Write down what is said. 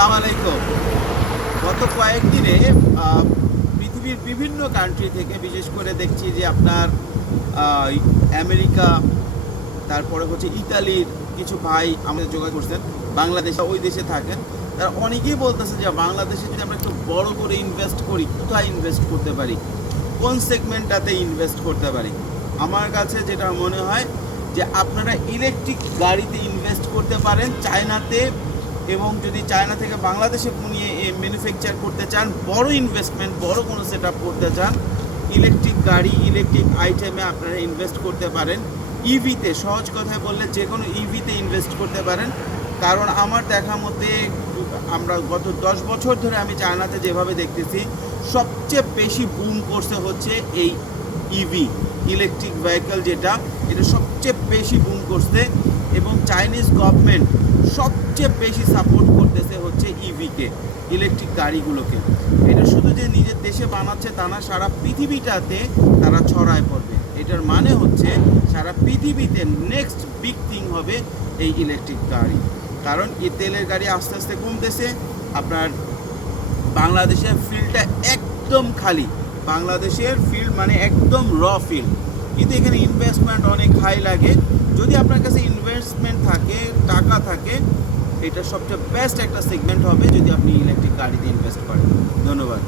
আসসালামু আলাইকুম। গত কয়েকদিনে পৃথিবীর বিভিন্ন কান্ট্রি থেকে বিশেষ করে দেখছি যে আপনার আমেরিকা, তারপরে হচ্ছে ইতালির কিছু ভাই আমাদের যোগাযোগ করছেন, বাংলাদেশে ওই দেশে থাকেন। তারা অনেকেই বলতেছে যে বাংলাদেশে যদি আমরা একটু বড় করে ইনভেস্ট করি, কোথায় ইনভেস্ট করতে পারি, কোন সেগমেন্টটাতে ইনভেস্ট করতে পারি। আমার কাছে যেটা মনে হয় যে আপনারা ইলেকট্রিক গাড়িতে ইনভেস্ট করতে পারেন চায়নাতে, এবং যদি চায়না থেকে বাংলাদেশে নিয়ে ম্যানুফ্যাকচার করতে চান, বড় ইনভেস্টমেন্ট, বড় কোনো সেট আপ করতে চান, ইলেকট্রিক গাড়ি, ইলেকট্রিক আইটেমে আপনারা ইনভেস্ট করতে পারেন। ইভিতে, সহজ কথায় বললে যে কোনো ইভিতে ইনভেস্ট করতে পারেন। কারণ আমার দেখা মতে আমরা গত 10 বছর ধরে আমি চায়নাতে যেভাবে দেখতেছি, সবচেয়ে বেশি বুম করছে হচ্ছে এই ইভি, ইলেকট্রিক ভেহিকল, যেটা এটা সবচেয়ে বেশি বুম করছে। এবং চাইনিজ গভর্নমেন্ট সবচেয়ে বেশি সাপোর্ট করতেছে হচ্ছে ইভিকে, ইলেকট্রিক গাড়িগুলোকে। এটা শুধু যে নিজের দেশে বানাচ্ছে তা না, সারা পৃথিবীটাতে তারা ছড়ায় পড়বে। এটার মানে হচ্ছে সারা পৃথিবীতে নেক্সট বিগ থিং হবে এই ইলেকট্রিক গাড়ি। কারণ এই তেলের গাড়ি আস্তে আস্তে কমতেছে। আপনার বাংলাদেশের ফিল্ডটা একদম খালি, বাংলাদেশের ফিল্ড মানে একদম র ফিল্ড, কিন্তু এখানে ইনভেস্টমেন্ট অনেক হাই লাগে। যদি আপনার কাছে ইনভেস্টমেন্ট থাকে, টাকা থাকে, এটা সবচেয়ে বেস্ট একটা সেগমেন্ট হবে যদি আপনি ইলেকট্রিক গাড়িতে ইনভেস্ট করেন। ধন্যবাদ।